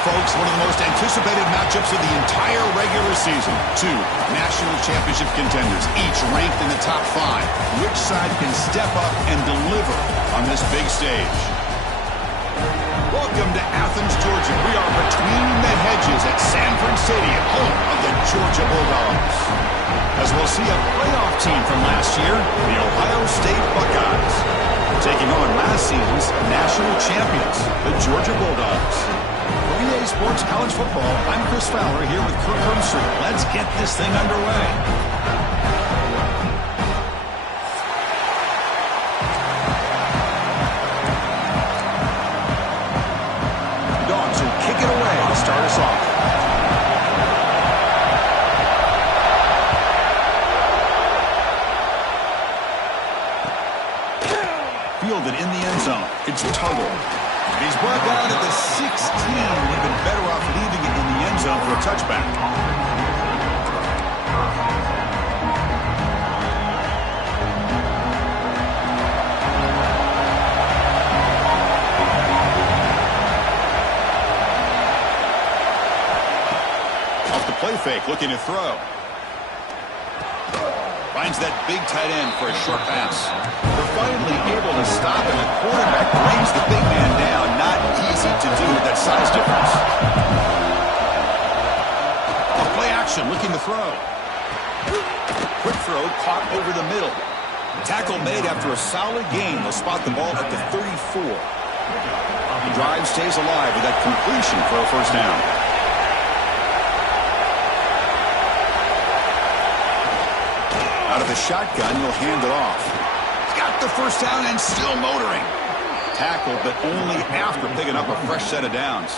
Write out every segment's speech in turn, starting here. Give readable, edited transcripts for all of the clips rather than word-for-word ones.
folks, one of the most anticipated matchups of the entire regular season. Two national championship contenders, each ranked in the top 5. Which side can step up and deliver on this big stage? Welcome to Athens, Georgia. We are between the hedges at Sanford Stadium, home of the Georgia Bulldogs. As we'll see a playoff team from last year, the Ohio State Buckeyes, taking on last season's national champions, the Georgia Bulldogs. For EA Sports College Football, I'm Chris Fowler here with Kirk Herbstreit. Let's get this thing underway. The Dogs will kick it away to start us off. Fielded in the end zone. It's Tuttle. He's brought down at the 16. They've been better off leaving it in the end zone for a touchback. Off the play fake, looking to throw. Finds that big tight end for a short pass. They're finally able to stop, and the quarterback brings the big man down. Not easy to do with that size difference. A play action, looking to throw. Quick throw, caught over the middle. Tackle made after a solid gain. They'll spot the ball at the 34. The drive stays alive with that completion for a first down. Out of the shotgun, he'll hand it off. Got the first down and still motoring. Tackled, but only after picking up a fresh set of downs.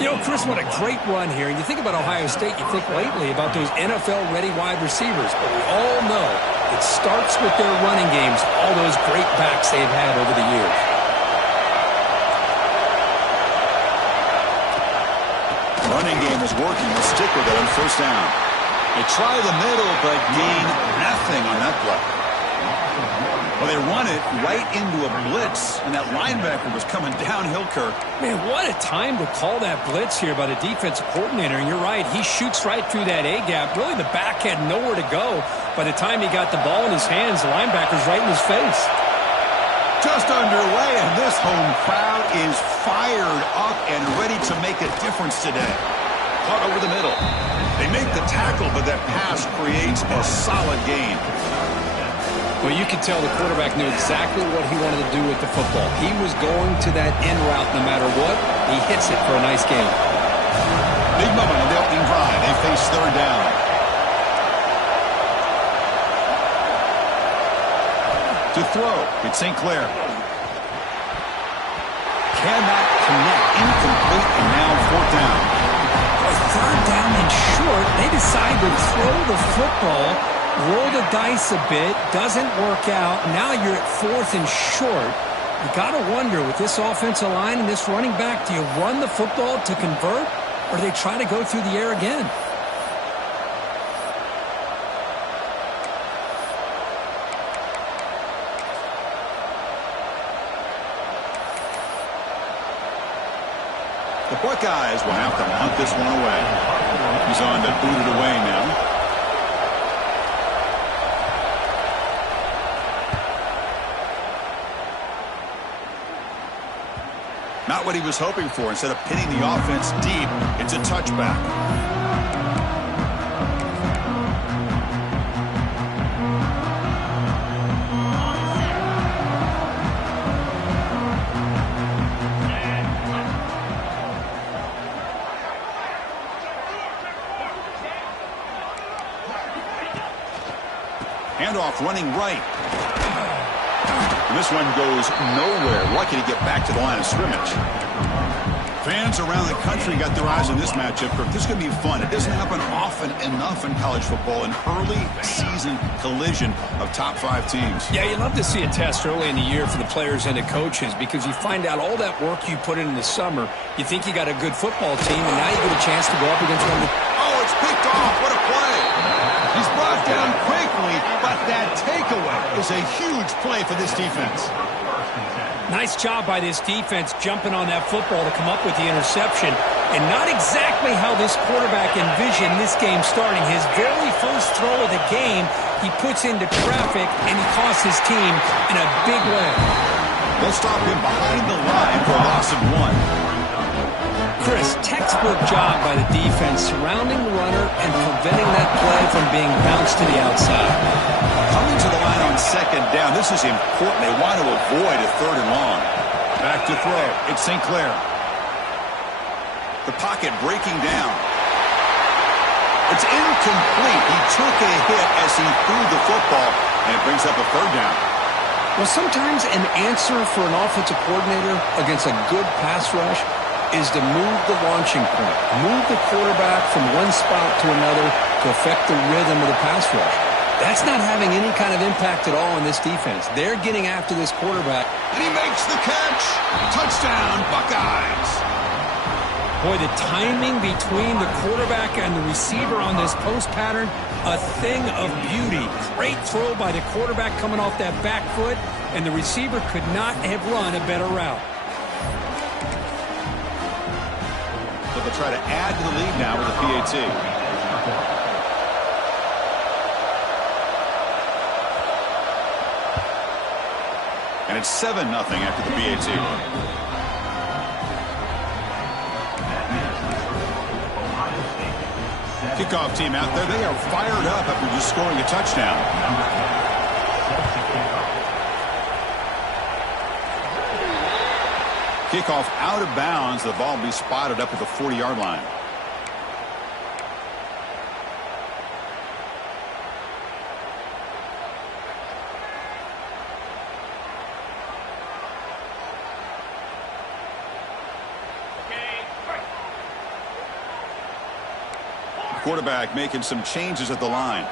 You know, Chris, what a great run here. And you think about Ohio State, you think lately about those NFL-ready wide receivers. But we all know it starts with their running games, all those great backs they've had over the years. Running game is working. We'll stick with it on first down. They try the middle, but gain nothing on that play. Well, they run it right into a blitz, and that linebacker was coming downhill, Kirk. Man, what a time to call that blitz here by the defensive coordinator. And you're right, he shoots right through that A-gap. Really, the back had nowhere to go. By the time he got the ball in his hands, the linebacker's right in his face. Just underway, and this home crowd is fired up and ready to make a difference today. Caught over the middle. They make the tackle, but that pass creates a solid gain. Well, you could tell the quarterback knew exactly what he wanted to do with the football. He was going to that end route no matter what. He hits it for a nice gain. Big moment on the opening drive. They face third down. To throw, it's St. Clair. Cannot connect. Incomplete, and now fourth down. Third down and short, they decide to throw the football, roll the dice a bit, doesn't work out. Now you're at fourth and short. You got to wonder, with this offensive line and this running back, do you run the football to convert, or do they try to go through the air again? The Buckeyes will have to punt this one away. He's on to boot it away now. Not what he was hoping for. Instead of pinning the offense deep, it's a touchback. Handoff running right. And this one goes nowhere. Lucky to get back to the line of scrimmage. Fans around the country got their eyes on this matchup. This is going to be fun. It doesn't happen often enough in college football. An early season collision of top 5 teams. Yeah, you love to see a test early in the year for the players and the coaches because you find out all that work you put in the summer. You think you got a good football team, and now you get a chance to go up against one of the... Oh, it's picked off. What a play. He's brought down quickly, but that takeaway is a huge play for this defense. Nice job by this defense jumping on that football to come up with the interception. And not exactly how this quarterback envisioned this game starting. His very first throw of the game, he puts into traffic, and he costs his team in a big way. They'll stop him behind the line for a loss of 1. Chris, textbook job by the defense surrounding the runner and preventing that play from being bounced to the outside. Coming to the line on second down, this is important. They want to avoid a 3rd and long. Back to throw. It's St. Clair. The pocket breaking down. It's incomplete. He took a hit as he threw the football, and it brings up a 3rd down. Well, sometimes an answer for an offensive coordinator against a good pass rush is to move the launching point, move the quarterback from one spot to another to affect the rhythm of the pass rush. That's not having any kind of impact at all in this defense. They're getting after this quarterback. And he makes the catch. Touchdown, Buckeyes. Boy, the timing between the quarterback and the receiver on this post pattern, a thing of beauty. Great throw by the quarterback coming off that back foot, and the receiver could not have run a better route. So they'll try to add to the lead now with a PAT. And it's 7-0 after the PAT. Kickoff team out there. They are fired up after just scoring a touchdown. Kickoff out of bounds. The ball will be spotted up at the 40-yard line. Quarterback making some changes at the line.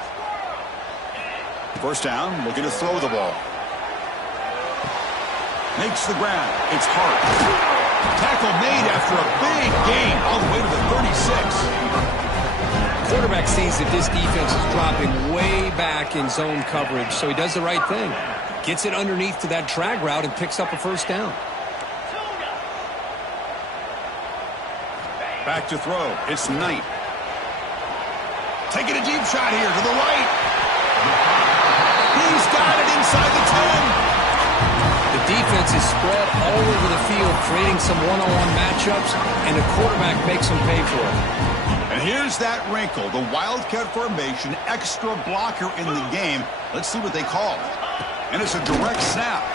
First down, looking to throw the ball. Makes the grab. It's Hart. Tackle made after a big gain all the way to the 36. Quarterback sees that this defense is dropping way back in zone coverage, so he does the right thing. Gets it underneath to that drag route and picks up a first down. Back to throw. It's Knight. Taking a deep shot here to the right. He's got it inside the 10. The defense is spread all over the field, creating some one-on-one matchups, and the quarterback makes them pay for it. And here's that wrinkle, the Wildcat formation, extra blocker in the game. Let's see what they call. And it's a direct snap.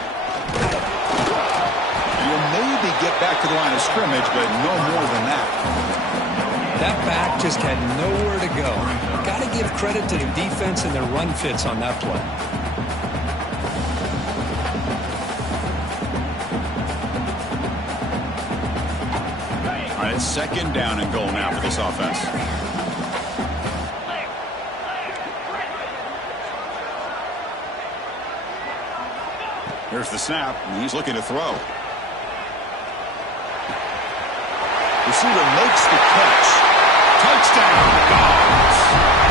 You'll maybe get back to the line of scrimmage, but no more than that. That back just had nowhere to go. Got to give credit to the defense and their run fits on that play. All right, it's 2nd down and goal now for this offense. Here's the snap, and he's looking to throw. Receiver makes the catch. Touchdown, Dogs.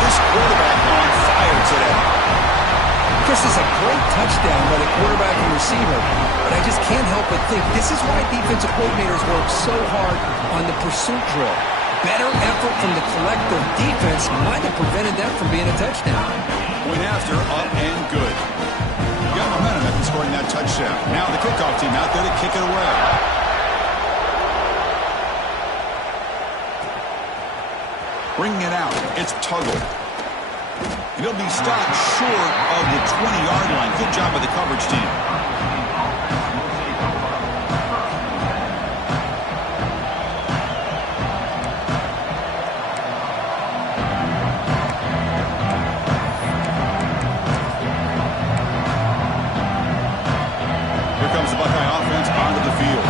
This quarterback on fire today. This is a great touchdown by the quarterback and receiver, but I just can't help but think this is why defensive coordinators work so hard on the pursuit drill. Better effort from the collective defense might have prevented that from being a touchdown. Point after, up and good. Got momentum after scoring that touchdown. Now the kickoff team out there to kick it away. Bringing it out, it's Tuggle. And he'll be stopped short of the 20-yard line. Good job by the coverage team. Here comes the Buckeye offense onto the field.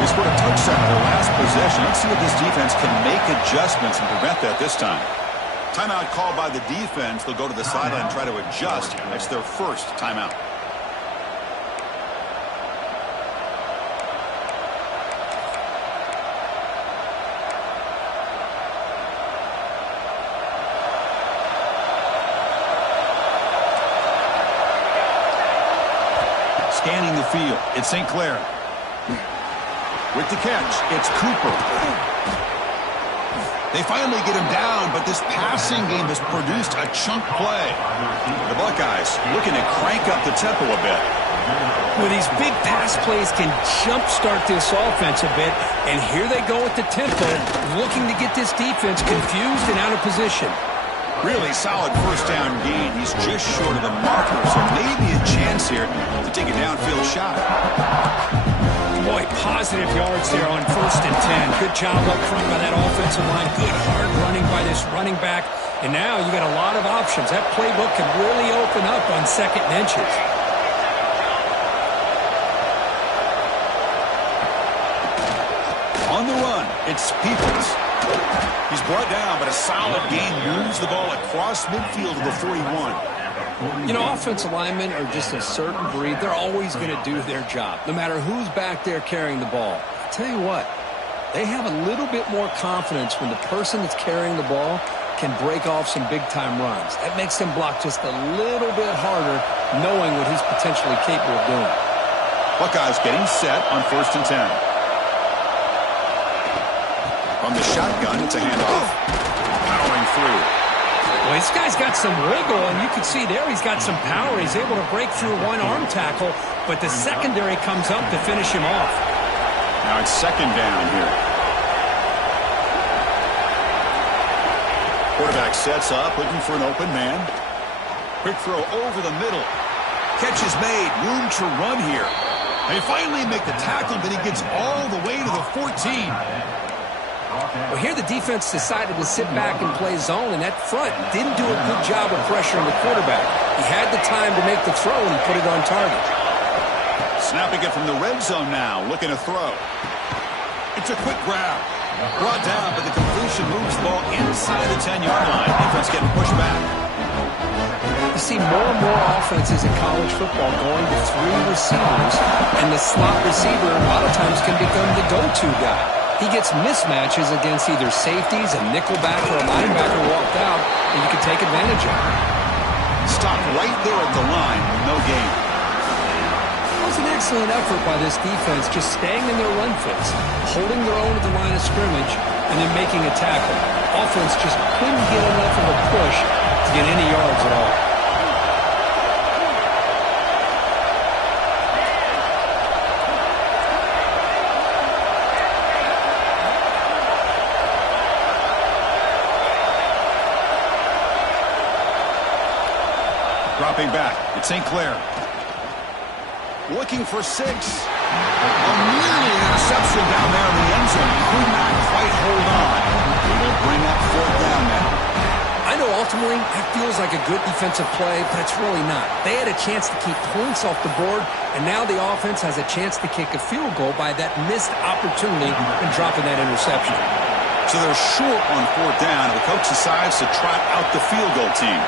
They scored a touchdown in their last possession. Let's see if this defense can make adjustments and prevent that this time. Timeout called by the defense. They'll go to the sideline and try to adjust. That's their first timeout. Scanning the field. It's St. Clair. With the catch, it's Cooper. They finally get him down, but this passing game has produced a chunk play. The Buckeyes looking to crank up the tempo a bit. Well, these big pass plays can jumpstart this offense a bit, and here they go with the tempo, looking to get this defense confused and out of position. Really solid first down gain. He's just short of the marker, so maybe a chance here to take a downfield shot. Boy, positive yards there on 1st and 10. Good job up front by that offensive line. Good hard running by this running back. And now you got a lot of options. That playbook can really open up on 2nd and inches. On the run, it's Peoples. He's brought down, but a solid gain moves the ball across midfield to the 41. You know, offensive linemen are just a certain breed. They're always going to do their job, no matter who's back there carrying the ball. I tell you what, they have a little bit more confidence when the person that's carrying the ball can break off some big-time runs. That makes them block just a little bit harder, knowing what he's potentially capable of doing. Buckeyes getting set on 1st and 10. From the shotgun, it's a handoff. Powering through. Well, this guy's got some wiggle, and you can see there he's got some power. He's able to break through one arm tackle, but the secondary comes up to finish him off. Now it's 2nd down here. Quarterback sets up, looking for an open man. Quick throw over the middle. Catch is made. Room to run here. They finally make the tackle, but he gets all the way to the 14. Well, here the defense decided to sit back and play zone, and that front didn't do a good job of pressuring the quarterback. He had the time to make the throw, and he put it on target. Snapping it from the red zone now, looking to throw. It's a quick grab. Brought down, but the completion moves the ball inside the 10-yard line. Defense getting pushed back. You see more and more offenses in college football going to 3 receivers, and the slot receiver a lot of times can become the go-to guy. He gets mismatches against either safeties, a nickelback, or a linebacker walked out, and you can take advantage of it. Stop right there at the line, no gain. It was an excellent effort by this defense, just staying in their run fits, holding their own at the line of scrimmage, and then making a tackle. Offense just couldn't get enough of a push to get any yards at all. Dropping back, it's St. Clair. Looking for 6. Nearly an interception down there in the end zone. Could not quite hold on. He will bring up 4th down now. I know ultimately that feels like a good defensive play, but it's really not. They had a chance to keep points off the board, and now the offense has a chance to kick a field goal by that missed opportunity and dropping that interception. So they're short on 4th down, and the coach decides to trot out the field goal team.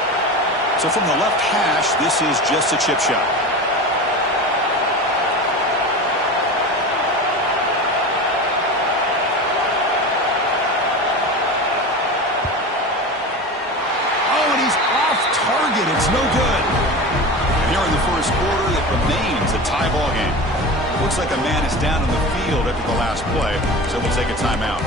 So from the left hash, this is just a chip shot. Oh, and he's off target. It's no good. Here in the first quarter, it remains a tie ball game. It looks like a man is down on the field after the last play, so we'll take a timeout.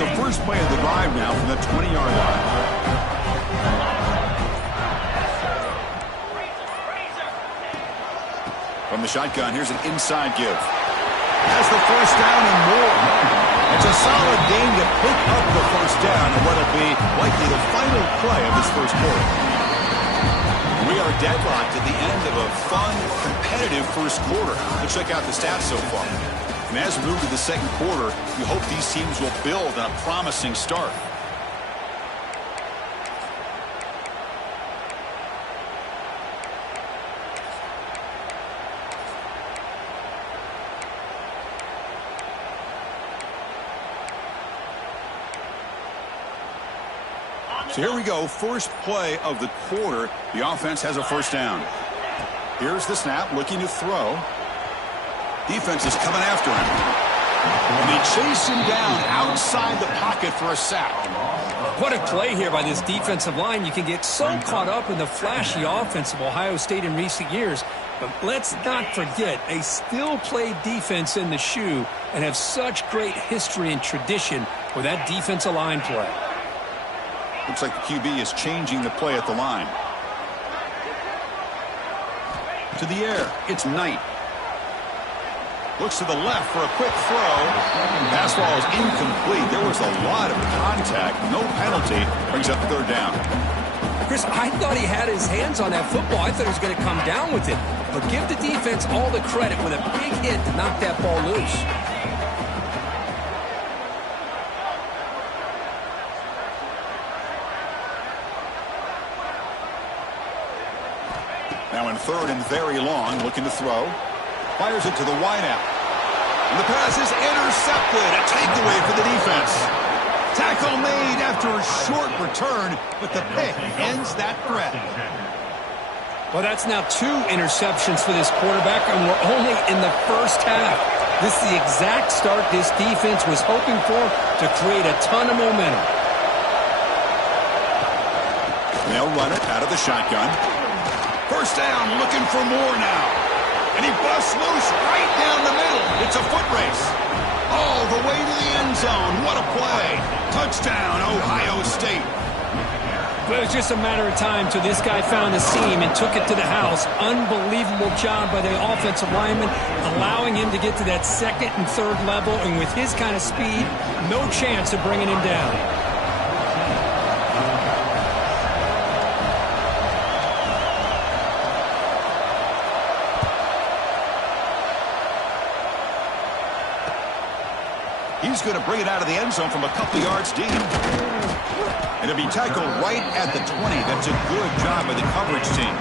The first play of the drive now from the 20-yard line. From the shotgun, here's an inside give. Has the first down and more. It's a solid game to pick up the first down in what will be likely the final play of this first quarter. We are deadlocked at the end of a fun, competitive first quarter. Let's check out the stats so far. And as we move to the second quarter, we hope these teams will build on a promising start. So here we go, first play of the quarter. The offense has a first down. Here's the snap, looking to throw. Defense is coming after him. And they chase him down outside the pocket for a sack. What a play here by this defensive line. You can get so caught up in the flashy offense of Ohio State in recent years. But let's not forget, they still play defense in the shoe and have such great history and tradition with that defensive line play. Looks like the QB is changing the play at the line. To the air, it's Knight. Looks to the left for a quick throw. Pass ball is incomplete. There was a lot of contact. No penalty. Brings up third down. Chris, I thought he had his hands on that football. I thought he was going to come down with it. But give the defense all the credit with a big hit to knock that ball loose. Now in third and very long, looking to throw. Fires it to the wideout. And the pass is intercepted. A takeaway for the defense. Tackle made after a short return, but the pick ends that threat. Well, that's now 2 interceptions for this quarterback, and we're only in the first half. This is the exact start this defense was hoping for to create a ton of momentum. They'll run it out of the shotgun. First down, looking for more now. And he busts loose right down the middle. It's a foot race. All the way to the end zone. What a play. Touchdown, Ohio State. Well, it was just a matter of time till this guy found the seam and took it to the house. Unbelievable job by the offensive lineman, allowing him to get to that second and third level. And with his kind of speed, no chance of bringing him down. He's going to bring it out of the end zone from a couple yards deep. And it'll be tackled right at the 20. That's a good job by the coverage team.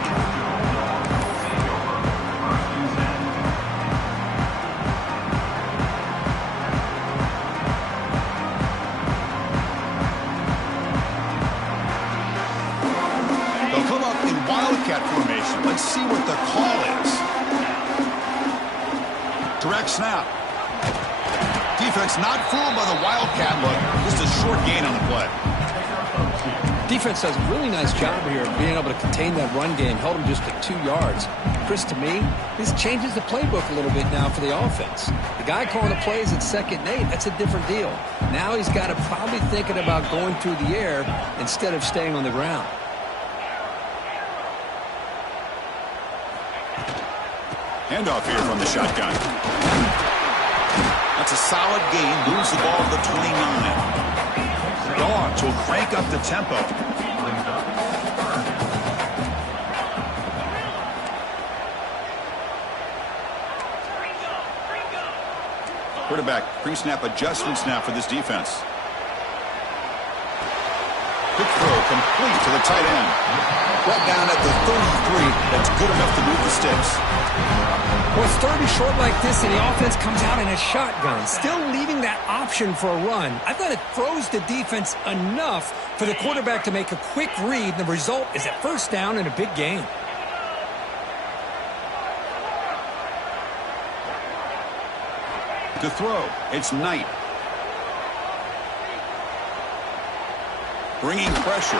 They'll come up in Wildcat formation. Let's see what the call is. Direct snap. Defense not fooled by the Wildcat look. Just a short gain on the play. Defense does a really nice job here of being able to contain that run game. Held him just at 2 yards. Chris, to me, this changes the playbook a little bit now for the offense. The guy calling the plays at 2nd and 8, that's a different deal. Now he's got to probably thinking about going through the air instead of staying on the ground. Handoff here from the shotgun. That's a solid gain. Moves the ball to the 29. Dogs will crank up the tempo. Quarterback pre-snap adjustments now for this defense. Quick throw complete to the tight end. Brought down at the 33. That's good enough to move the sticks. Well, it's 30 short like this, and the offense comes out in a shotgun, still leaving that option for a run. I thought it throws the defense enough for the quarterback to make a quick read, and the result is a first down and a big gain. To throw, it's Knight. Bringing pressure.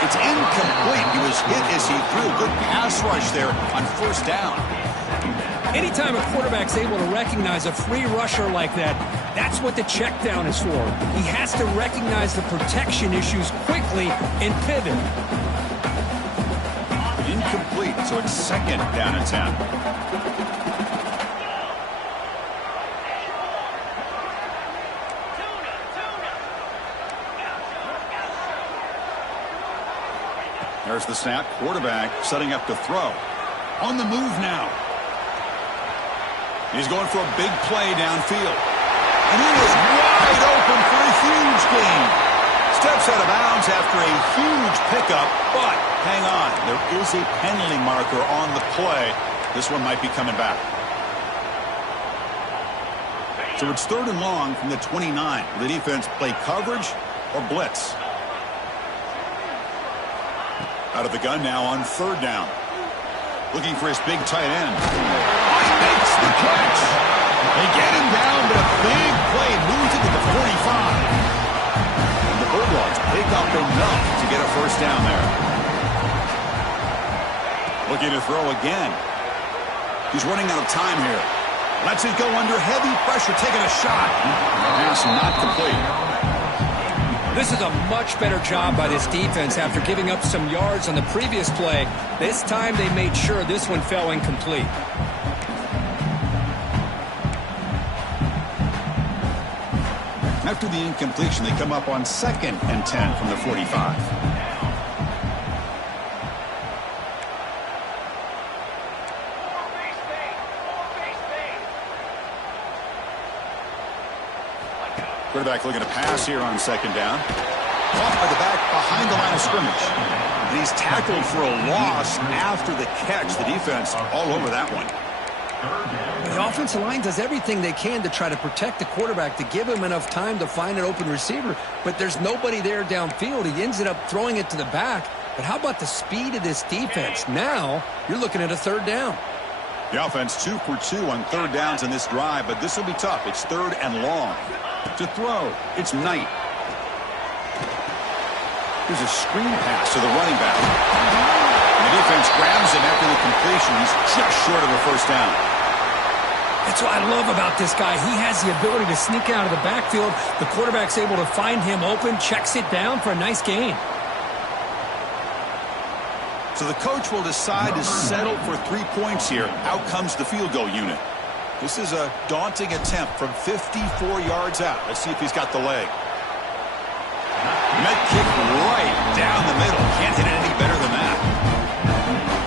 It's incomplete. He was hit as he threw. Good pass rush there on first down. Anytime a quarterback's able to recognize a free rusher like that, that's what the check down is for. He has to recognize the protection issues quickly and pivot. Incomplete, so it's 2nd down and 10. There's the snap. Quarterback setting up to throw. On the move now. He's going for a big play downfield. And he is wide open for a huge gain. Steps out of bounds after a huge pickup, but hang on. There is a penalty marker on the play. This one might be coming back. So it's 3rd and long from the 29. Will the defense play coverage or blitz? Out of the gun now on 3rd down. Looking for his big tight end. He makes the catch. They get him down, but a big play moves it to the 45. And the Bulldogs pick up enough to get a first down there. Looking to throw again. He's running out of time here. Lets it go under heavy pressure, taking a shot. Pass not complete. This is a much better job by this defense after giving up some yards on the previous play. This time they made sure this one fell incomplete. After the incompletion, they come up on 2nd and 10 from the 45. Quarterback looking to pass here on 2nd down. Caught by the back behind the line of scrimmage. And he's tackled for a loss after the catch. The defense all over that one. The offensive line does everything they can to try to protect the quarterback, to give him enough time to find an open receiver, but there's nobody there downfield. He ends up throwing it to the back. But how about the speed of this defense? Now you're looking at a 3rd down. The offense 2 for 2 on 3rd downs in this drive, but this will be tough. It's 3rd and long. To throw, it's Knight. Here's a screen pass to the running back. And the defense grabs him after the completion. He's just short of a first down. That's what I love about this guy. He has the ability to sneak out of the backfield. The quarterback's able to find him open, checks it down for a nice gain. So the coach will decide to settle for 3 points here. Out comes the field goal unit. This is a daunting attempt from 54 yards out. Let's see if he's got the leg. Met kick right down the middle. Can't hit it any better than that.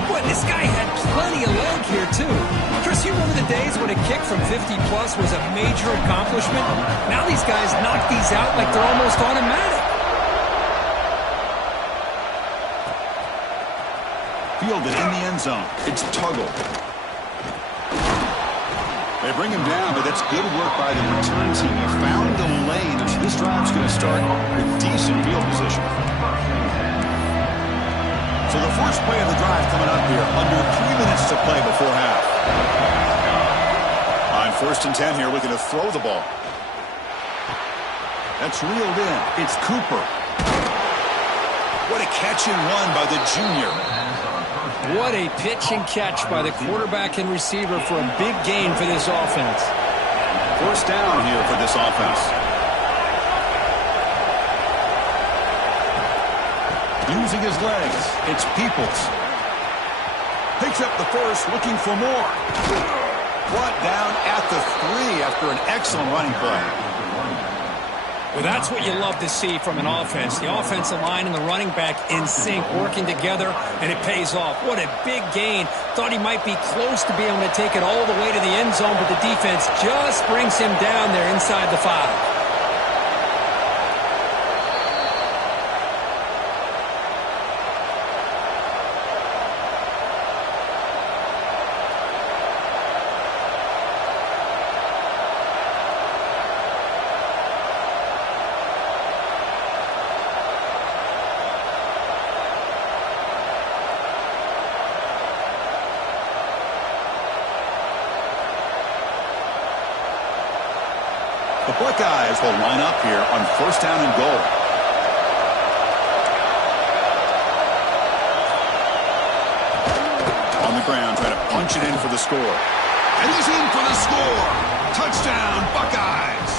Boy, this guy had plenty of leg here, too. Chris, you remember the days when a kick from 50-plus was a major accomplishment? Now these guys knock these out like they're almost automatic. Fielded in the end zone. It's Tuggle. They bring him down, but that's good work by the return team. He found the lane. This drive's going to start with decent field position. So the first play of the drive coming up here. Under 3 minutes to play before half. On 1st and 10 here, looking to throw the ball. That's reeled in. It's Cooper. What a catch and run by the junior. What a pitch and catch by the quarterback and receiver for a big gain for this offense. First down here for this offense. Using his legs, it's Peoples. Picks up the first, looking for more. Brought down at the 3 after an excellent running play. Well, that's what you love to see from an offense. The offensive line and the running back in sync, working together, and it pays off. What a big gain. Thought he might be close to being able to take it all the way to the end zone, but the defense just brings him down there inside the 5. The Buckeyes will line up here on 1st down and goal. On the ground, trying to punch it in for the score. And he's in for the score. Touchdown, Buckeyes.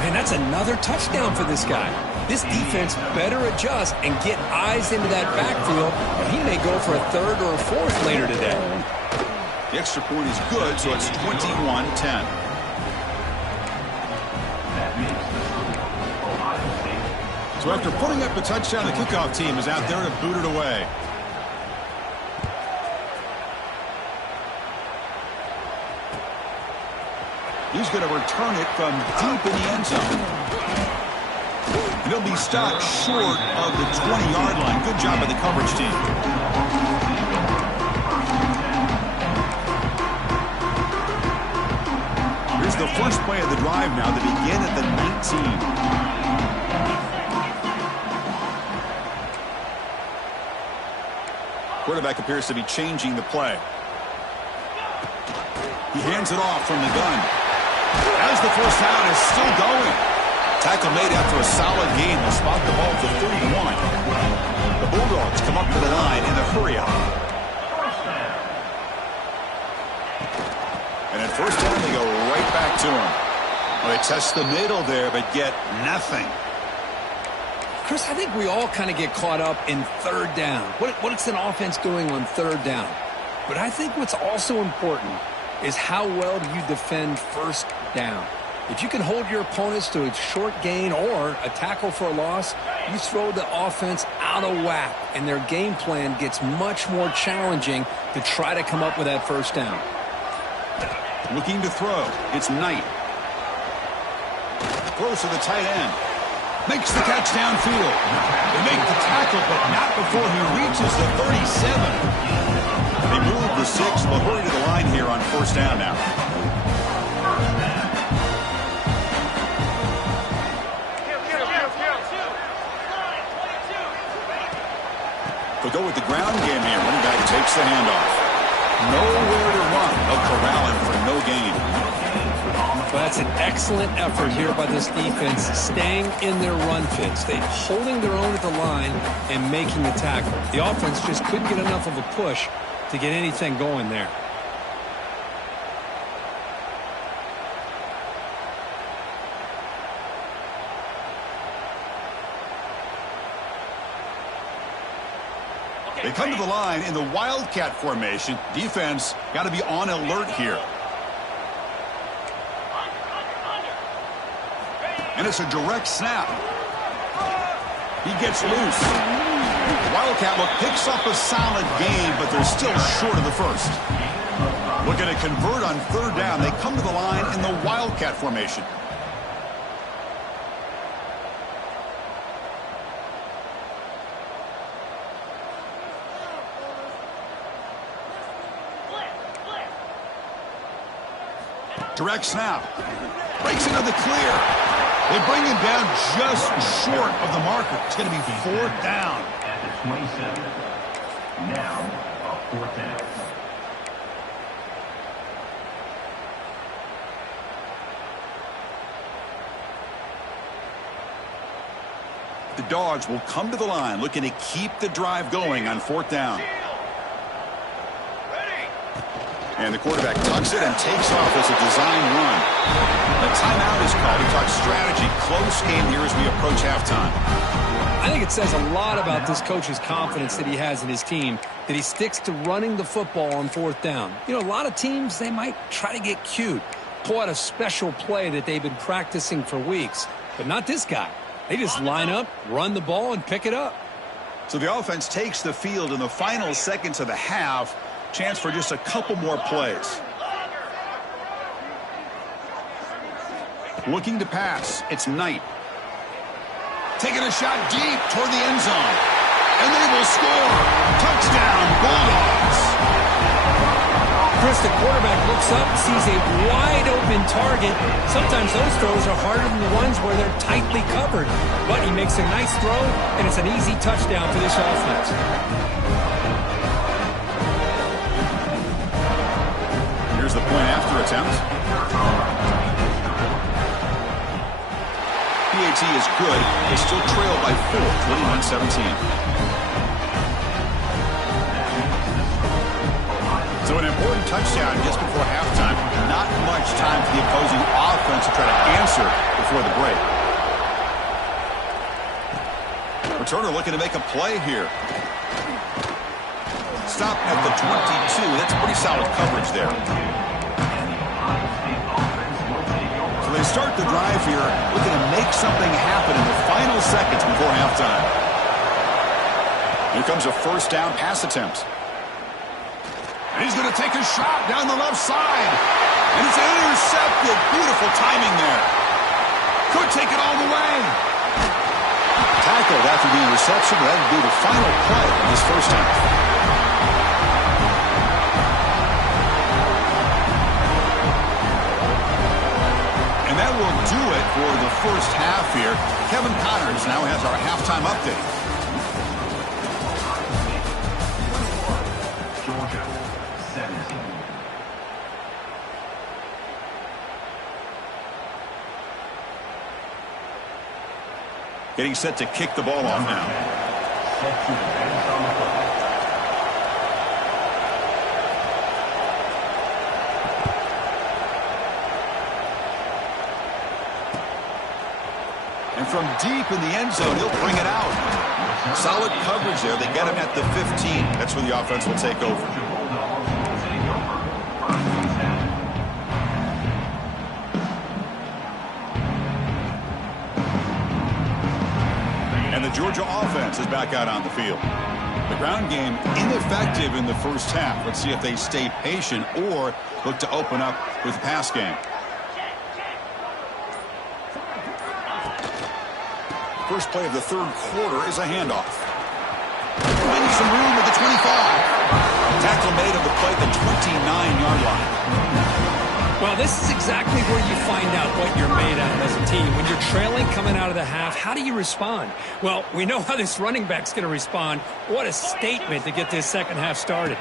Man, that's another touchdown for this guy. This defense better adjust and get eyes into that backfield, or he may go for a 3rd or a 4th later today. The extra point is good, so it's 21-10. So after putting up a touchdown, the kickoff team is out there to boot it away. He's going to return it from deep in the end zone. And he'll be stopped short of the 20-yard line. Good job by the coverage team. Here's the first play of the drive now to begin at the 19. Quarterback appears to be changing the play. He hands it off from the gun. As the first down is still going. Tackle made after a solid gain. They'll spot the ball at the 31. The Bulldogs come up to the line in the hurry-up. And at first down, they go right back to him. Well, they test the middle there, but get nothing. Chris, I think we all kind of get caught up in third down. What's an offense doing on third down? But I think what's also important is how well do you defend first down. If you can hold your opponents to a short gain or a tackle for a loss, you throw the offense out of whack, and their game plan gets much more challenging to try to come up with that first down. Looking to throw. It's Knight. Throws to the tight end. Makes the catch downfield. They make the tackle, but not before he reaches the 37. They move the 6. They'll hurry to the line here on first down now. They'll go with the ground game here. Running back takes the handoff. Nowhere to run. They'll corral him for no gain. Well, that's an excellent effort here by this defense, staying in their run fits. They're holding their own at the line and making a tackle. The offense just couldn't get enough of a push to get anything going there. They come to the line in the Wildcat formation. Defense got to be on alert here. And it's a direct snap. He gets loose. The Wildcat look picks up a solid gain, but they're still short of the first. Looking to convert on third down. They come to the line in the Wildcat formation. Direct snap. Breaks into the clear. They bring him down just short of the marker. It's going to be fourth down. At the 27. Now, a fourth down. The Dogs will come to the line looking to keep the drive going on fourth down. And the quarterback tucks it and takes off as a design run. A timeout is called. He talks strategy. Close game here as we approach halftime. I think it says a lot about this coach's confidence that he has in his team, that he sticks to running the football on fourth down. You know, a lot of teams, they might try to get cute, pull out a special play that they've been practicing for weeks. But not this guy. They just line up, run the ball, and pick it up. So the offense takes the field in the final seconds of the half. Chance for just a couple more plays. Looking to pass. It's Knight. Taking a shot deep toward the end zone. And they will score. Touchdown, Bulldogs. Chris, the quarterback looks up, sees a wide-open target. Sometimes those throws are harder than the ones where they're tightly covered. But he makes a nice throw, and it's an easy touchdown for this offense. Here's the point after attempt. PAT is good. They still trail by 4, 21-17. So an important touchdown just before halftime. Not much time for the opposing offense to try to answer before the break. Returner looking to make a play here. Stopped at the 22. That's pretty solid coverage there. So they start the drive here, looking to make something happen in the final seconds before halftime. Here comes a first down pass attempt. And he's going to take a shot down the left side. And it's intercepted. Beautiful timing there. Could take it all the way. Tackled after the interception. That'll be the final play of this first half. That will do it for the first half here. Kevin Connors now has our halftime update. Georgia, 17. Getting set to kick the ball off now. Set to advance on the play. And from deep in the end zone, he'll bring it out. Solid coverage there. They get him at the 15. That's where the offense will take over. And the Georgia offense is back out on the field. The ground game ineffective in the first half. Let's see if they stay patient or look to open up with the pass game. First play of the third quarter is a handoff. Finding some room at the 25. Tackle made of the play at the 29-yard line. Well, this is exactly where you find out what you're made of as a team. When you're trailing coming out of the half, how do you respond? Well, we know how this running back's going to respond. What a statement to get this second half started.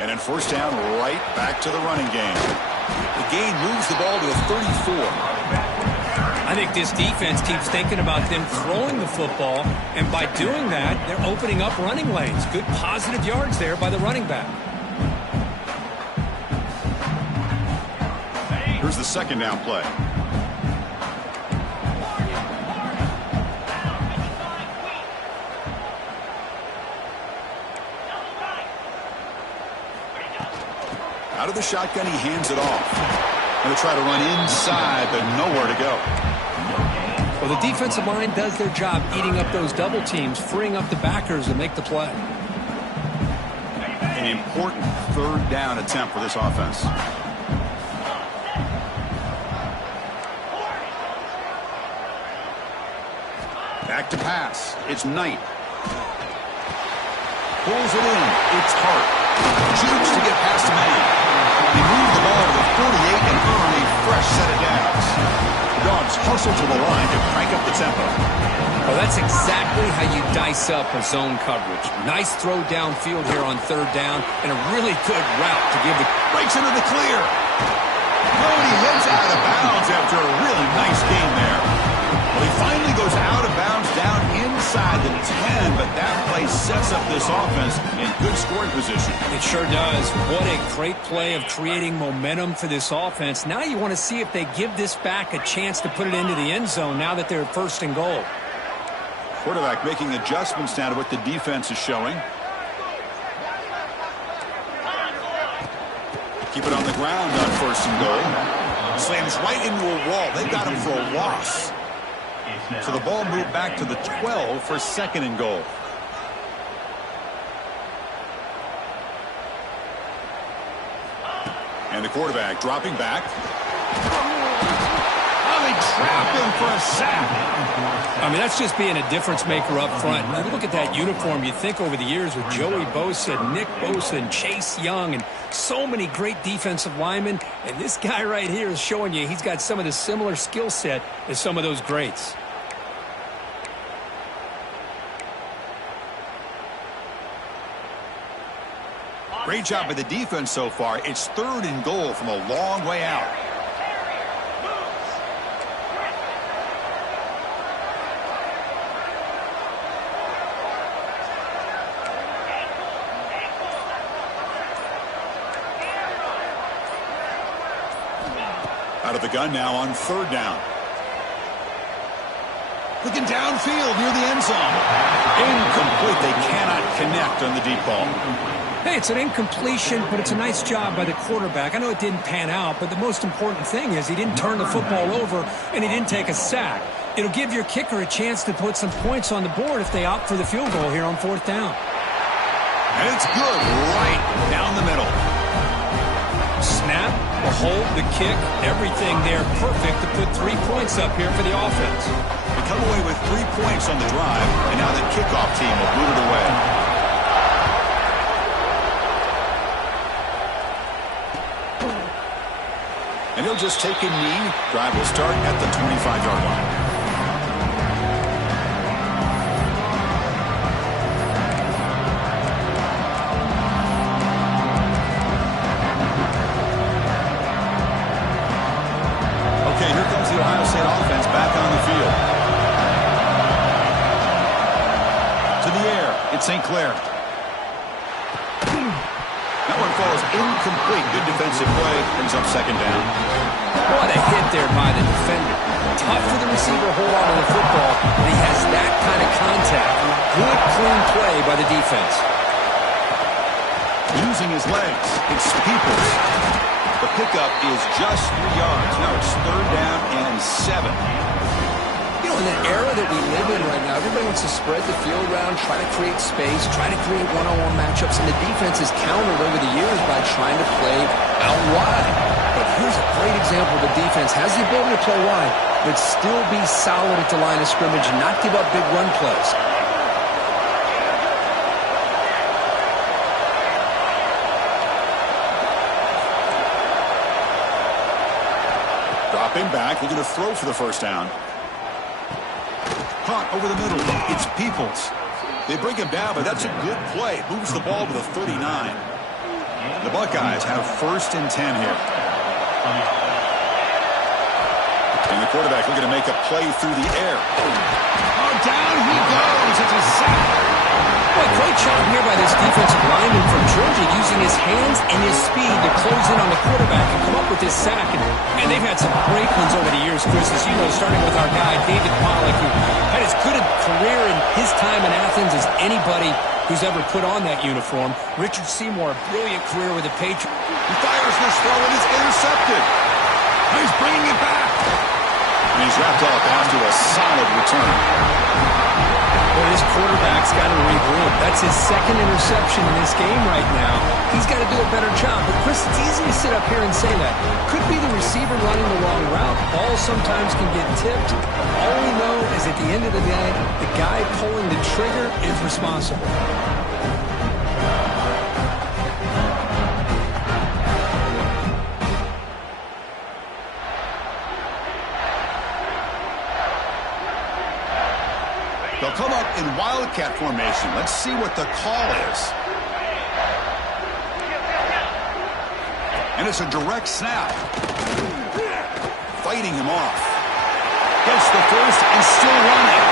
And in first down, right back to the running game. The gain moves the ball to the 34. I think this defense keeps thinking about them throwing the football, and by doing that, they're opening up running lanes. Good positive yards there by the running back. Here's the second down play. Out of the shotgun, he hands it off. Going to try to run inside, but nowhere to go. Well, the defensive line does their job eating up those double teams, freeing up the backers to make the play. An important third down attempt for this offense. Back to pass. It's Knight. Pulls it in. It's Hart. Shoots to get past the man. They move the ball to the 48 and earn a fresh set of downs. The Dogs hustle to the line to crank up the tempo. Well, that's exactly how you dice up a zone coverage. Nice throw downfield here on third down, and a really good route to give the... Breaks into the clear. He heads out of bounds after a really nice game there. Well, he finally goes out of bounds down inside the 10, but that play sets up this offense in good scoring position. It sure does. What a great play of creating momentum for this offense. Now you want to see if they give this back a chance to put it into the end zone now that they're first and goal. Quarterback making adjustments now to what the defense is showing. Keep it on the ground on first and goal. Slams right into a wall. They've got him for a loss. So the ball moved back to the 12 for second and goal. And the quarterback dropping back. Oh, they trap him for a sack. I mean, that's just being a difference maker up front. Now, look at that uniform. You'd think over the years with Joey Bosa, Nick Bosa, and Chase Young, and so many great defensive linemen. And this guy right here is showing you he's got some of the similar skill set as some of those greats. Great job by the defense so far. It's third and goal from a long way out. Out of the gun now on third down. Looking downfield near the end zone. Incomplete. They cannot connect on the deep ball. Hey, it's an incompletion, but it's a nice job by the quarterback. I know it didn't pan out, but the most important thing is he didn't turn the football over and he didn't take a sack. It'll give your kicker a chance to put some points on the board if they opt for the field goal here on fourth down. And it's good right down the middle. Snap, the hold, the kick, everything there perfect to put 3 points up here for the offense. They come away with 3 points on the drive, and now the kickoff team will boot it away. And he'll just take a knee. Drive will start at the 25-yard line. Okay, here comes the Ohio State offense back on the field. St. Clair. That one falls incomplete. Good defensive play. Brings up second down. What a hit there by the defender. Tough for the receiver to hold on to the football, but he has that kind of contact. Good, clean play by the defense. Using his legs, it's Peoples. The pickup is just 3 yards. Now it's third down and 7. You know, in the era that we live in right now, everybody wants to spread the field around, try to create space, try to create one-on-one matchups, and the defense has countered over the years by trying to play out wide. But here's a great example. The defense has the ability to play wide, but still be solid at the line of scrimmage and not give up big run plays. Dropping back, looking to throw for the first down. Caught over the middle. It's Peoples. They bring him down, but that's a good play. Moves the ball with a 39. The Buckeyes have first and 10 here. And the quarterback looking to make a play through the air. Oh, down he goes. It's a sack. Well, great job here by this defensive lineman from Georgia using his hands and his speed to close in on the quarterback and come up with this sack. And they've had some great ones over the years, Chris, as you know, starting with our guy, David Pollack, who had as good a career in his time in Athens as anybody who's ever put on that uniform. Richard Seymour, a brilliant career with the Patriots. He fires this throw and it's intercepted. He's bringing it back. And he's wrapped up after a solid return. Well, this quarterback's got to regroup. That's his second interception in this game right now. He's got to do a better job. But, Chris, it's easy to sit up here and say that. Could be the receiver running the wrong route. Ball sometimes can get tipped. All we know is at the end of the day, the guy pulling the trigger is responsible. They'll come up in wildcat formation. Let's see what the call is. And it's a direct snap. Fighting him off. Gets the first and still running.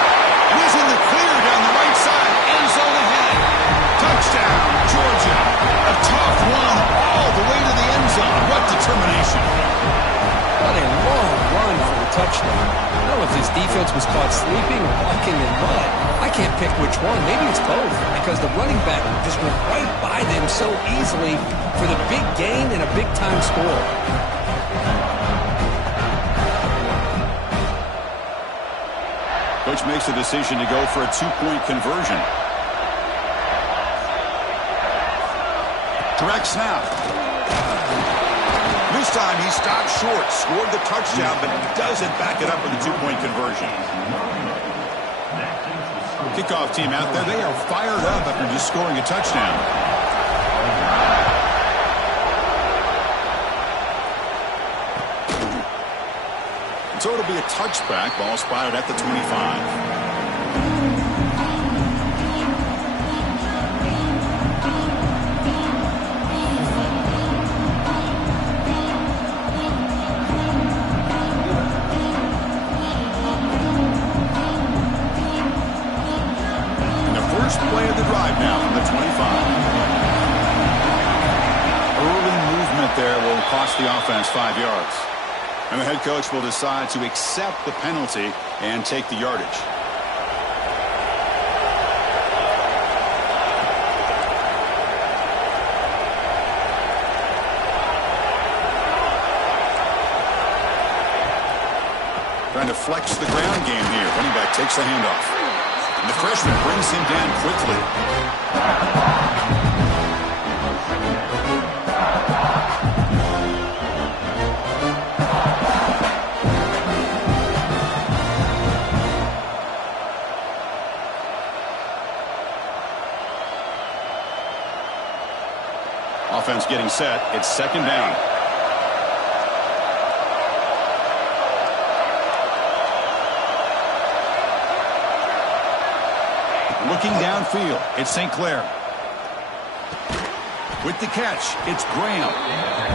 And he's in the clear down the right side. End zone ahead. Touchdown, Georgia. A tough run all the way to the end zone. What determination. What a long run for a touchdown. I don't know if this defense was caught sleeping or walking in mud. I can't pick which one. Maybe it's both, because the running back just went right by them so easily for the big gain and a big-time score. Coach makes the decision to go for a two-point conversion. Direct snap. This time he stopped short, scored the touchdown, but doesn't back it up with a two-point conversion. Kickoff team out there, they are fired up after just scoring a touchdown. So it'll be a touchback, ball spotted at the 25. Play of the drive now from the 25. Early movement there will cost the offense 5 yards. And the head coach will decide to accept the penalty and take the yardage. Trying to flex the ground game here. Running back takes the handoff. And the freshman brings him down quickly. Offense getting set. It's second down. Looking downfield, it's St. Clair. With the catch, it's Graham.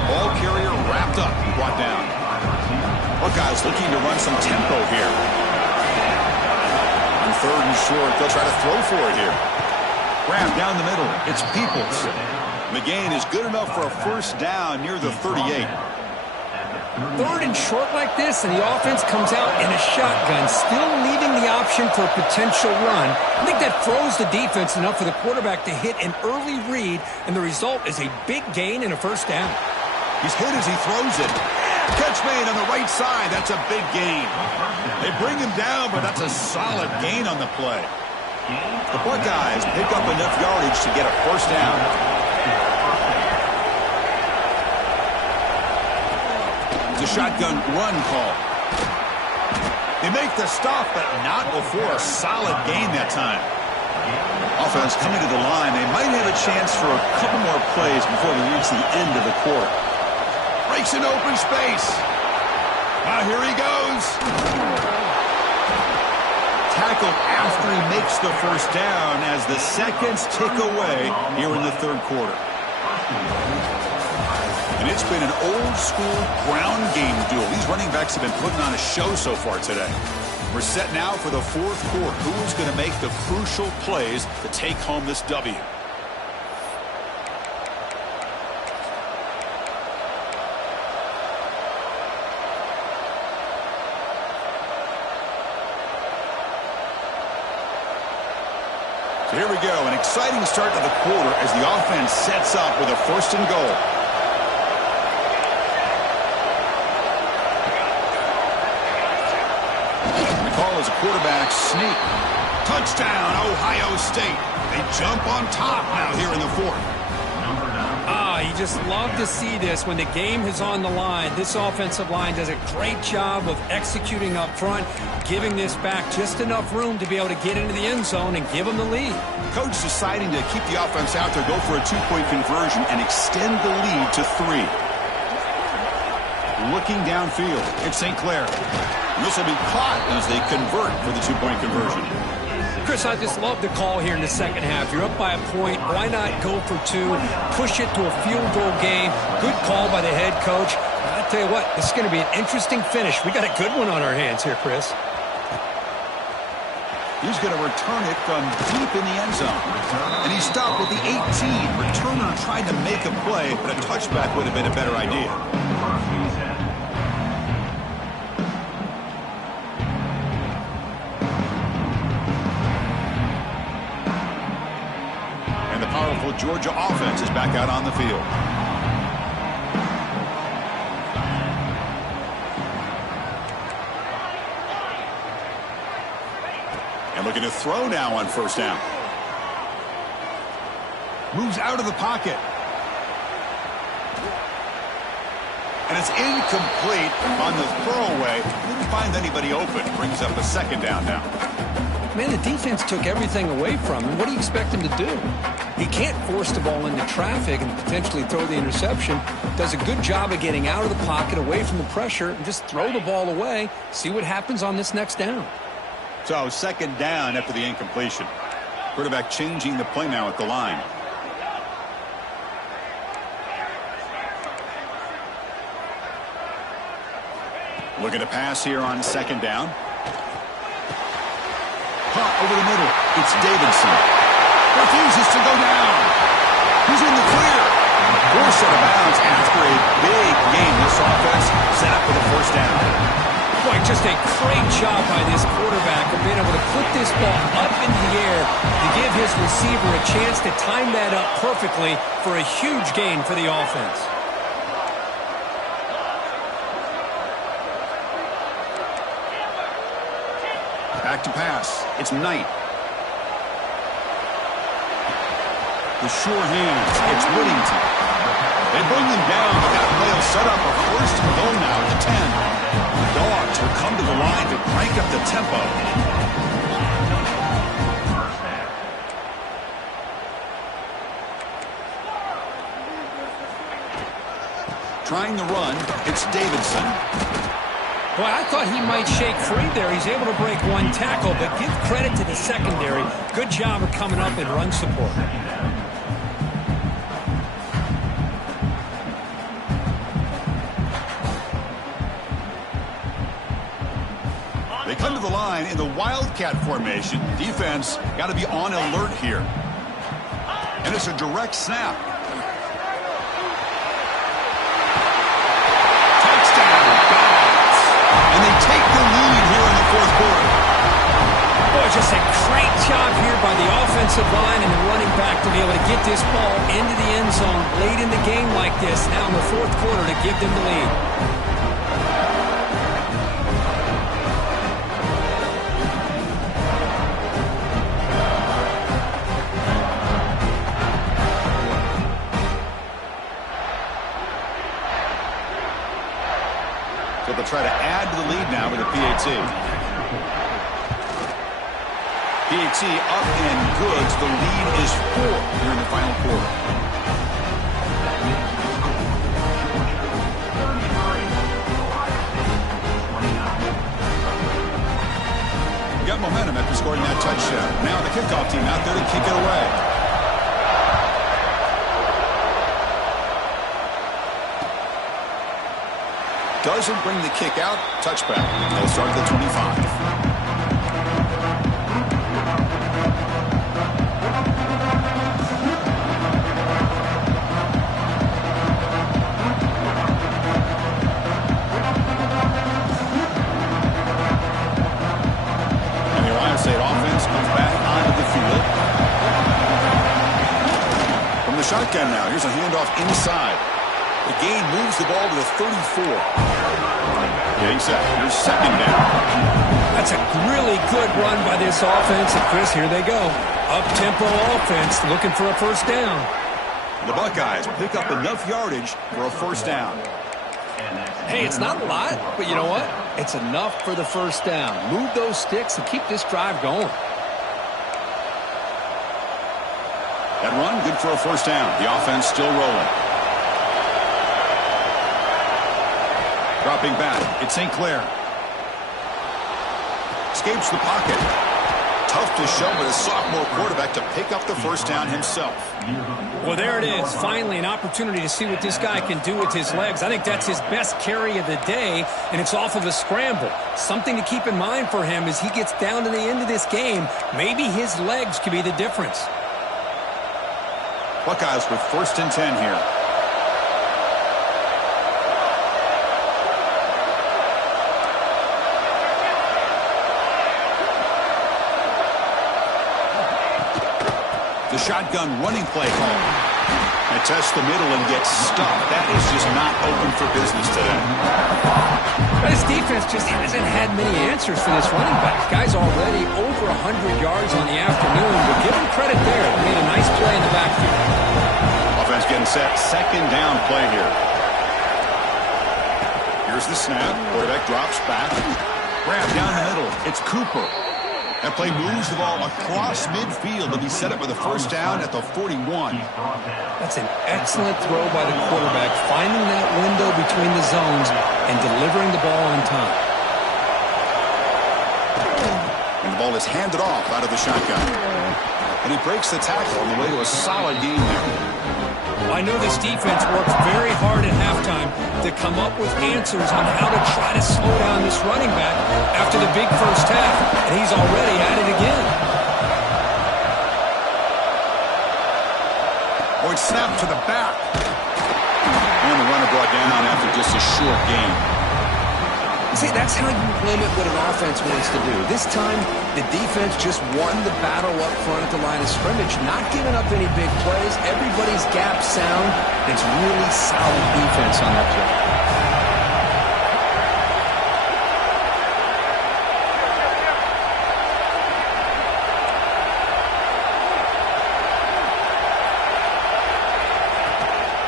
Ball carrier wrapped up and brought down. Buckeyes looking to run some tempo here. On third and short, they'll try to throw for it here. grab down the middle. It's Peoples. The gain is good enough for a first down near the 38. Third and short like this, and the offense comes out in a shotgun, still leaving the option for a potential run. I think that throws the defense enough for the quarterback to hit an early read, and the result is a big gain and a first down. He's hit as he throws it. Catch made on the right side. That's a big gain. They bring him down, but that's a solid gain on the play. The Buckeyes pick up enough yardage to get a first down. It's a shotgun run call. They make the stop, but not before a solid gain that time. Offense coming to the line. They might have a chance for a couple more plays before we reach the end of the quarter. Breaks an open space. Now here he goes. Tackled after he makes the first down as the seconds tick away here in the third quarter. And it's been an old-school ground game duel. These running backs have been putting on a show so far today. We're set now for the fourth quarter. Who is going to make the crucial plays to take home this W? So here we go, an exciting start to the quarter as the offense sets up with a first and goal. Is a quarterback sneak. Touchdown, Ohio State. They jump on top now here in the fourth. You just love to see this when the game is on the line. This offensive line does a great job of executing up front, giving this back just enough room to be able to get into the end zone and give them the lead. Coach deciding to keep the offense out there, go for a two-point conversion, and extend the lead to 3. Looking downfield, it's St. Clair. This will be caught as they convert for the two-point conversion. Chris, I just love the call here in the second half. You're up by a point. Why not go for 2, push it to a field goal game? Good call by the head coach. I tell you what, this is going to be an interesting finish. We got a good one on our hands here, Chris. He's going to return it from deep in the end zone. And he stopped with the 18. Returner tried to make a play, but a touchback would have been a better idea. Powerful Georgia offense is back out on the field. And looking to throw now on first down. Moves out of the pocket. And it's incomplete on the throwaway. Didn't find anybody open. Brings up a second down now. Man, the defense took everything away from him. What do you expect him to do? He can't force the ball into traffic and potentially throw the interception. Does a good job of getting out of the pocket, away from the pressure, and just throw the ball away. See what happens on this next down. So second down after the incompletion. Quarterback changing the play now at the line. Looking to pass here on second down. Hot over the middle. It's Davidson. Refuses to go down. He's in the clear. Forced out of bounds after a big game. This offense set up with a first down. Boy, just a great job by this quarterback of being able to put this ball up into the air to give his receiver a chance to time that up perfectly for a huge gain for the offense. Back to pass. It's Knight. The sure hands. It's Whittington. They bring him down, but that play will set up a first and goal now at the 10. The Dogs will come to the line to crank up the tempo. Trying the run. It's Davidson. Well, I thought he might shake free there. He's able to break one tackle, but give credit to the secondary. Good job of coming up in run support. They come to the line in the Wildcat formation. Defense got to be on alert here. And it's a direct snap. Touchdown, Dogs. And they take the lead here in the fourth quarter. Boy, just a great job here by the offensive line and the running back to be able to get this ball into the end zone late in the game like this, now in the fourth quarter, to give them the lead. So they'll try to add to the lead now with a PAT. PAT up and good. The lead is 4 here in the final quarter. We got momentum after scoring that touchdown. Now the kickoff team out there to kick it away. Doesn't bring the kick out. Touchback. They'll start at the 25. Shotgun now. Here's a handoff inside. The gain moves the ball to the 34. Getting set. Here's second down. That's a really good run by this offense. And Chris, here they go. Up-tempo offense looking for a first down. The Buckeyes pick up enough yardage for a first down. Hey, it's not a lot, but you know what? It's enough for the first down. Move those sticks and keep this drive going. That run, good for a first down. The offense still rolling. Dropping back, it's St. Clair. Escapes the pocket. Tough to show with a sophomore quarterback to pick up the first down himself. Well, there it is. Finally, an opportunity to see what this guy can do with his legs. I think that's his best carry of the day, and it's off of a scramble. Something to keep in mind for him as he gets down to the end of this game. Maybe his legs could be the difference. Buckeyes with first and 10 here. The shotgun running play call. And tests the middle and gets stuck. That is just not open for business today. But his defense just hasn't had many answers for this running back. Guy's already over 100 yards on the afternoon, but give him credit there. He made a nice play in the backfield. Offense getting set. Second down play here. Here's the snap. Quarterback drops back. Grab down the middle. It's Cooper. That play moves the ball across midfield to be set up with a first down at the 41. That's an excellent throw by the quarterback, finding that window between the zones and delivering the ball on time. And the ball is handed off out of the shotgun. And he breaks the tackle on the way to a solid game there. I know this defense worked very hard at halftime to come up with answers on how to try to slow down this running back after the big first half, and he's already at it again. Oh, it's snapped to the back. And the runner brought down after just a short gain. See, that's how you limit what an offense wants to do. This time, the defense just won the battle up front at the line of scrimmage, not giving up any big plays. Everybody's gap sound. It's really solid defense on that play.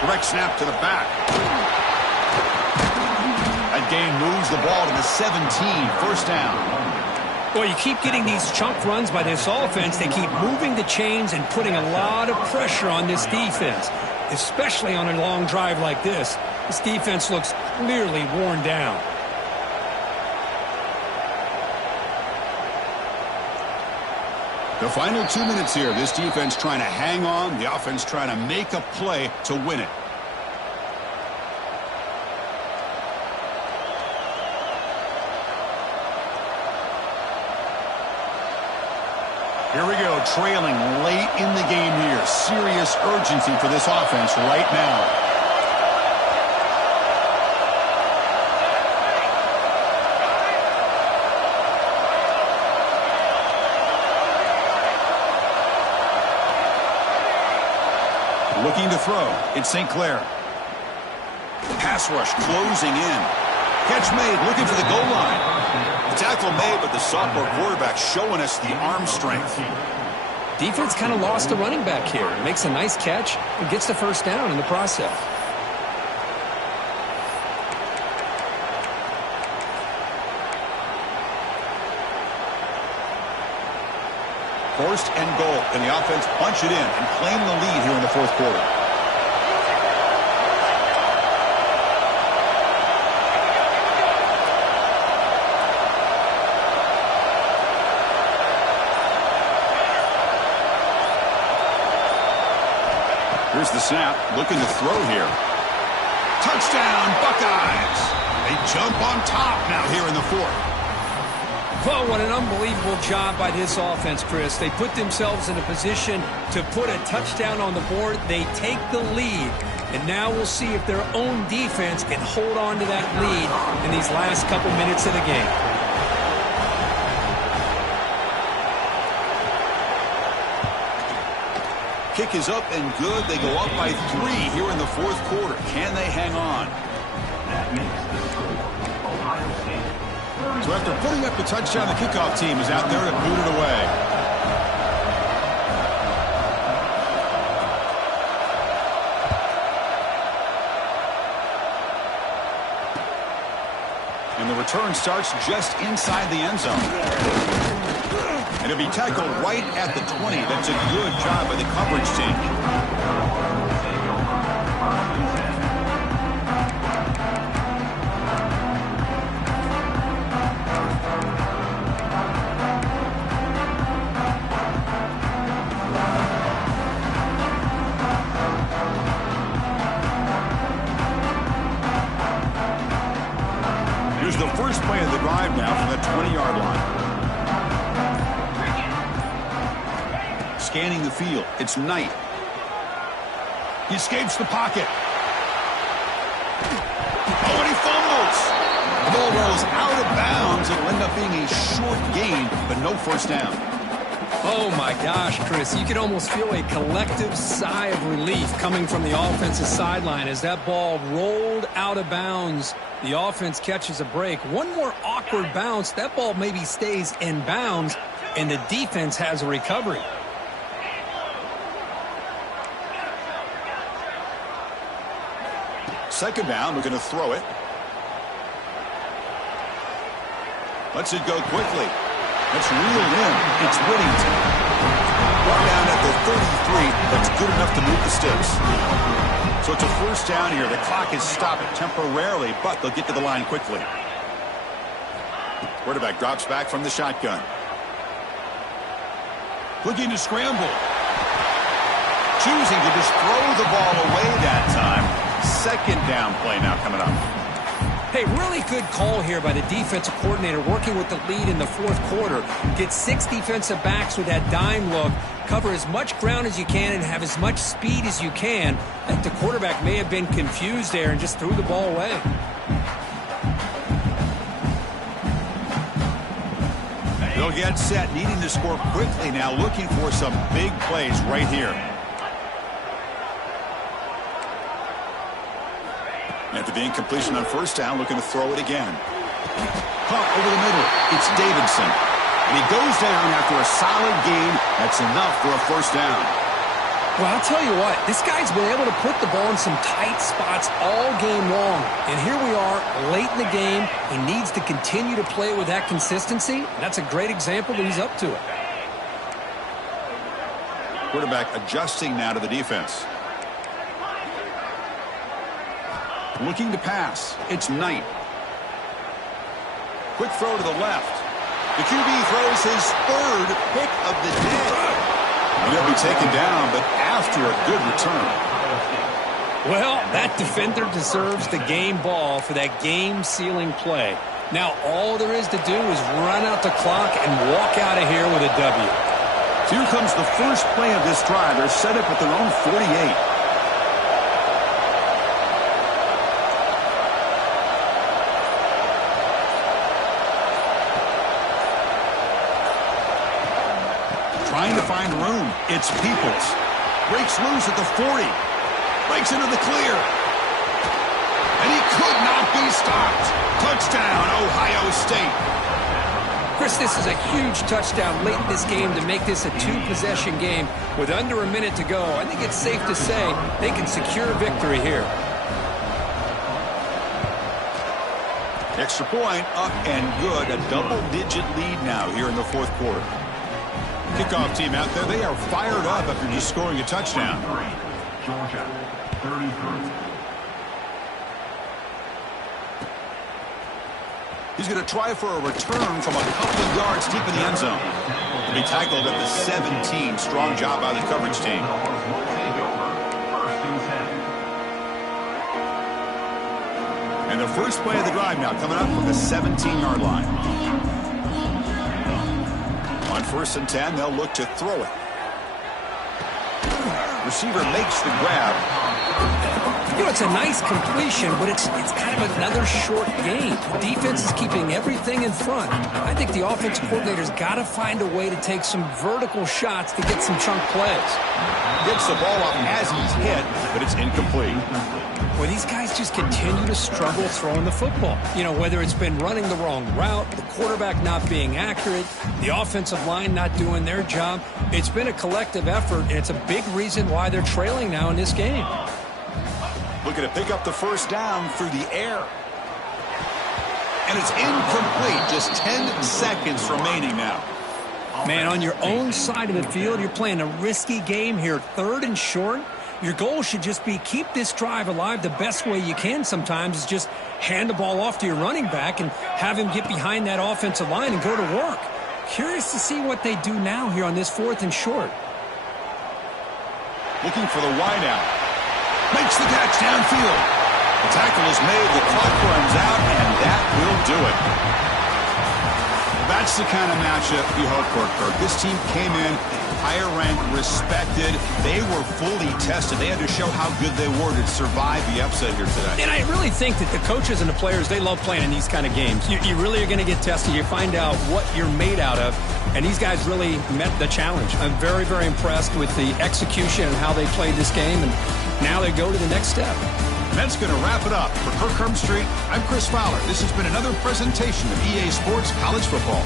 Direct snap to the back. That gain moves the ball to the 17. First down. Well, you keep getting these chunk runs by this offense. They keep moving the chains and putting a lot of pressure on this defense, especially on a long drive like this. This defense looks clearly worn down. The final 2 minutes here. This defense trying to hang on. The offense trying to make a play to win it. Here we go, trailing late in the game here. Serious urgency for this offense right now. Looking to throw. It's St. Clair. Pass rush closing in. Catch made, looking for the goal line. The tackle made, but the sophomore quarterback showing us the arm strength. Defense kind of lost the running back here. Makes a nice catch and gets the first down in the process. First and goal. Can the offense punch it in and claim the lead here in the fourth quarter? Here's the snap. Looking to throw here. Touchdown, Buckeyes. They jump on top now here in the fourth. Well, what an unbelievable job by this offense, Chris. They put themselves in a position to put a touchdown on the board. They take the lead, and now we'll see if their own defense can hold on to that lead in these last couple minutes of the game. Kick is up and good. They go up by 3 here in the fourth quarter. Can they hang on? So after putting up the touchdown, the kickoff team is out there to boot it away. And the return starts just inside the end zone. And it'll be tackled right at the 20. That's a good job by the coverage team. Here's the first play of the drive now from the 20-yard line. Scanning the field. It's Knight. He escapes the pocket. Oh, and he fumbles. The ball rolls out of bounds. It'll end up being a short gain, but no first down. Oh, my gosh, Chris. You could almost feel a collective sigh of relief coming from the offensive sideline as that ball rolled out of bounds. The offense catches a break. One more awkward bounce. That ball maybe stays in bounds, and the defense has a recovery. Second down, we're going to throw it. Lets it go quickly. It's reeled in. It's Whittington. Brought down at the 33. That's good enough to move the sticks. So it's a first down here. The clock is stopped temporarily, but they'll get to the line quickly. Quarterback drops back from the shotgun. Looking to scramble. Choosing to just throw the ball away that time. Second down play now coming up. Hey, really good call here by the defensive coordinator working with the lead in the fourth quarter. Get 6 defensive backs with that dime look. Cover as much ground as you can and have as much speed as you can. I think the quarterback may have been confused there and just threw the ball away. They'll get set, needing to score quickly now, looking for some big plays right here. After the incompletion on first down, looking to throw it again. Pump over the middle. It's Davidson. And he goes down after a solid gain. That's enough for a first down. Well, I'll tell you what, this guy's been able to put the ball in some tight spots all game long. And here we are, late in the game. He needs to continue to play with that consistency. That's a great example that he's up to it. Quarterback adjusting now to the defense. Looking to pass. It's Knight. Quick throw to the left. The QB throws his third pick of the day. And he'll be taken down, but after a good return. Well, that defender deserves the game ball for that game-sealing play. Now, all there is to do is run out the clock and walk out of here with a W. Here comes the first play of this drive. They're set up at their own 48. Trying to find room. It's Peoples. Breaks loose at the 40. Breaks into the clear. And he could not be stopped. Touchdown, Ohio State. Chris, this is a huge touchdown late in this game to make this a two-possession game with under a minute to go. I think it's safe to say they can secure victory here. Extra point, up and good. A double-digit lead now here in the fourth quarter. Kickoff team out there, they are fired up after just scoring a touchdown. Georgia, 33. He's going to try for a return from a couple of yards deep in the end zone. He'll be tackled at the 17. Strong job by the coverage team. And the first play of the drive now coming up from the 17-yard line. On 1st and 10, they'll look to throw it. Receiver makes the grab. You know, it's a nice completion, but it's kind of another short game. Defense is keeping everything in front. I think the offense coordinator's got to find a way to take some vertical shots to get some chunk plays. Gets the ball up as he's hit, but it's incomplete. Well, these guys just continue to struggle throwing the football. You know, whether it's been running the wrong route, the quarterback not being accurate, the offensive line not doing their job. It's been a collective effort, and it's a big reason why they're trailing now in this game. Looking to pick up the first down through the air. And it's incomplete. Just 10 seconds remaining now. Man, on your own side of the field, you're playing a risky game here. 3rd and short. Your goal should just be keep this drive alive the best way you can sometimes is just hand the ball off to your running back and have him get behind that offensive line and go to work. Curious to see what they do now here on this 4th and short. Looking for the wide out. Makes the catch downfield. The tackle is made, the clock runs out, and that will do it. That's the kind of matchup you hope for, Kirk. This team came in higher ranked, respected. They were fully tested. They had to show how good they were to survive the upset here today. And I really think that the coaches and the players, they love playing in these kind of games. You really are going to get tested. You find out what you're made out of. And these guys really met the challenge. I'm very, very impressed with the execution and how they played this game. And now they go to the next step. And that's going to wrap it up. For Kirk Herbstreit, I'm Chris Fowler. This has been another presentation of EA Sports College Football.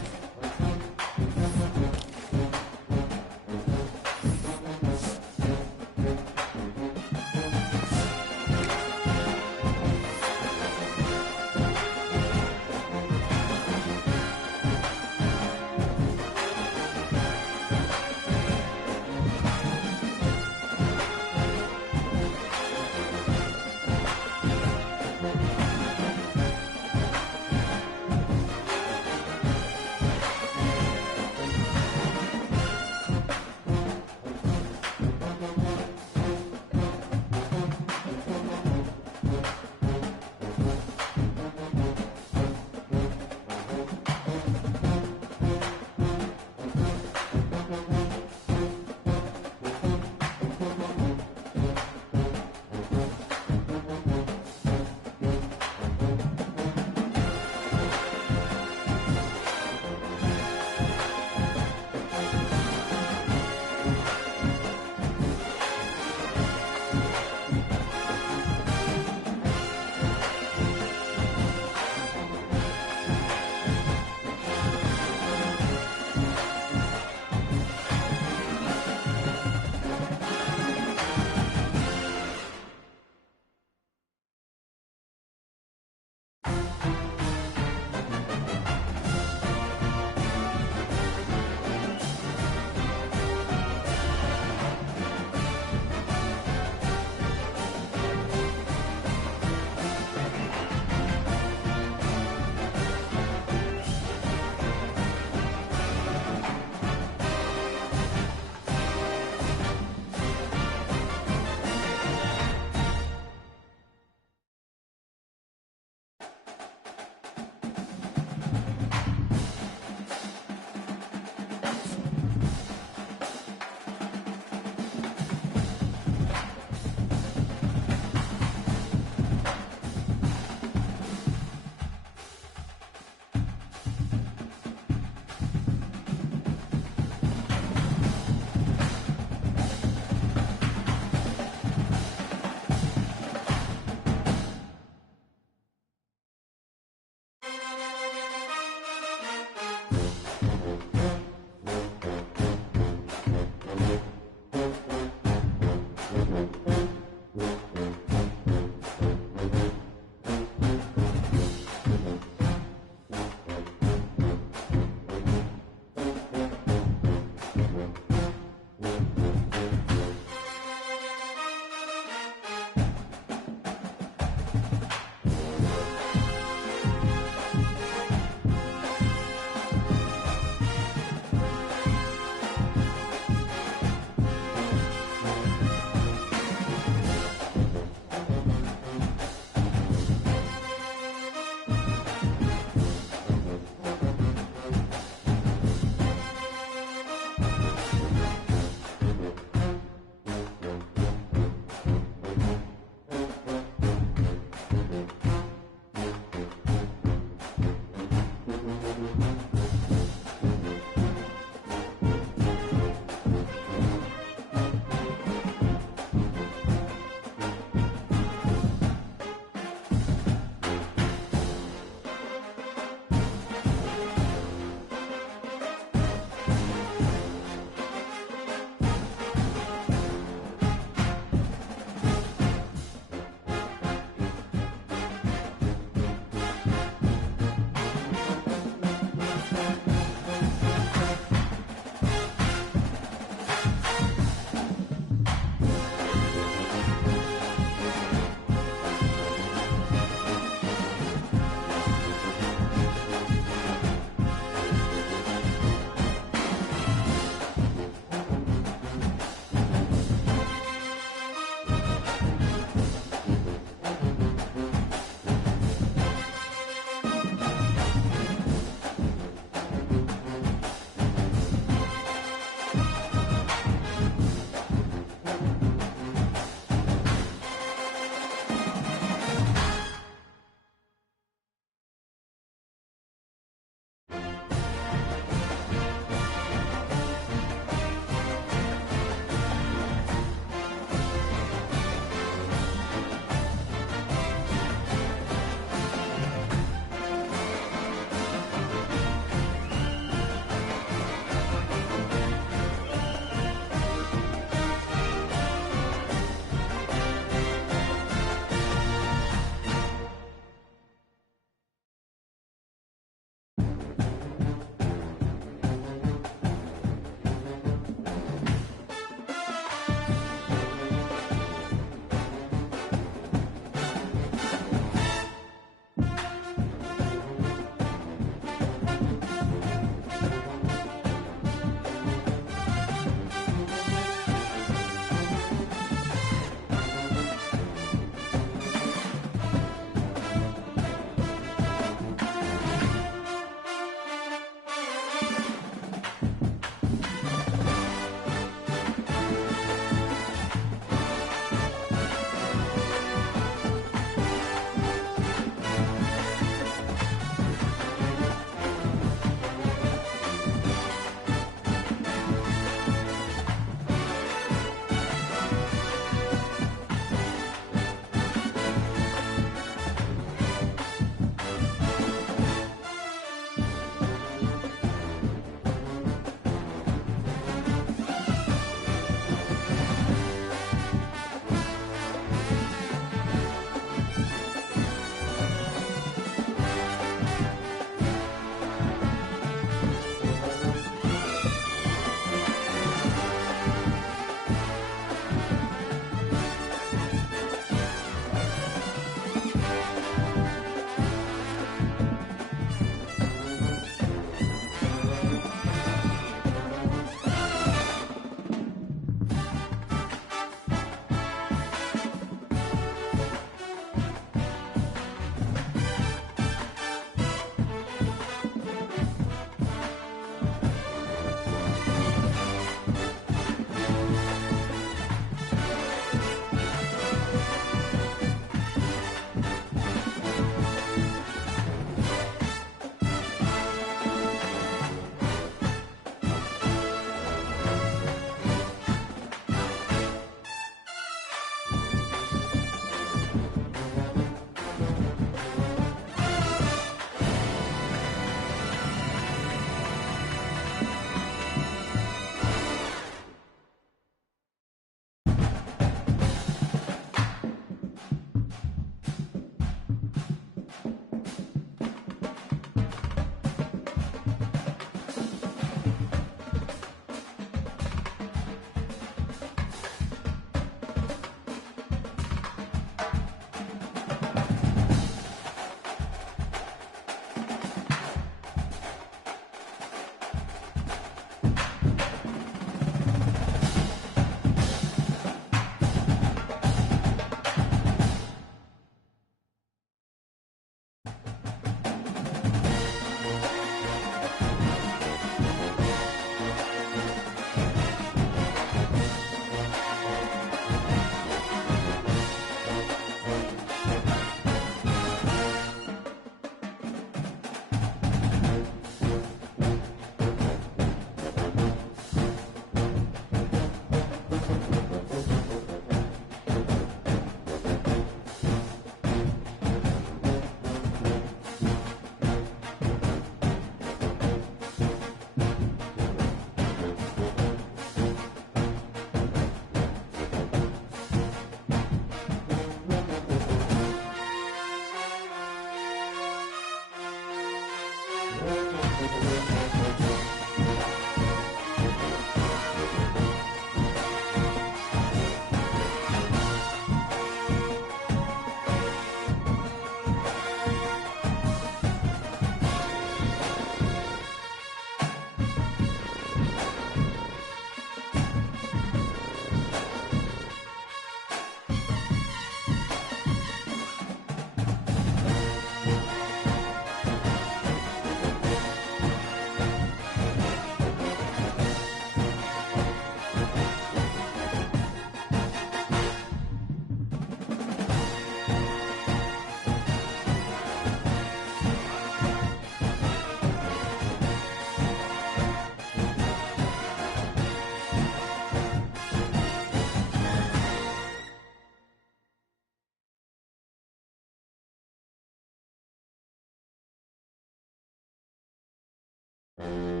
Bye.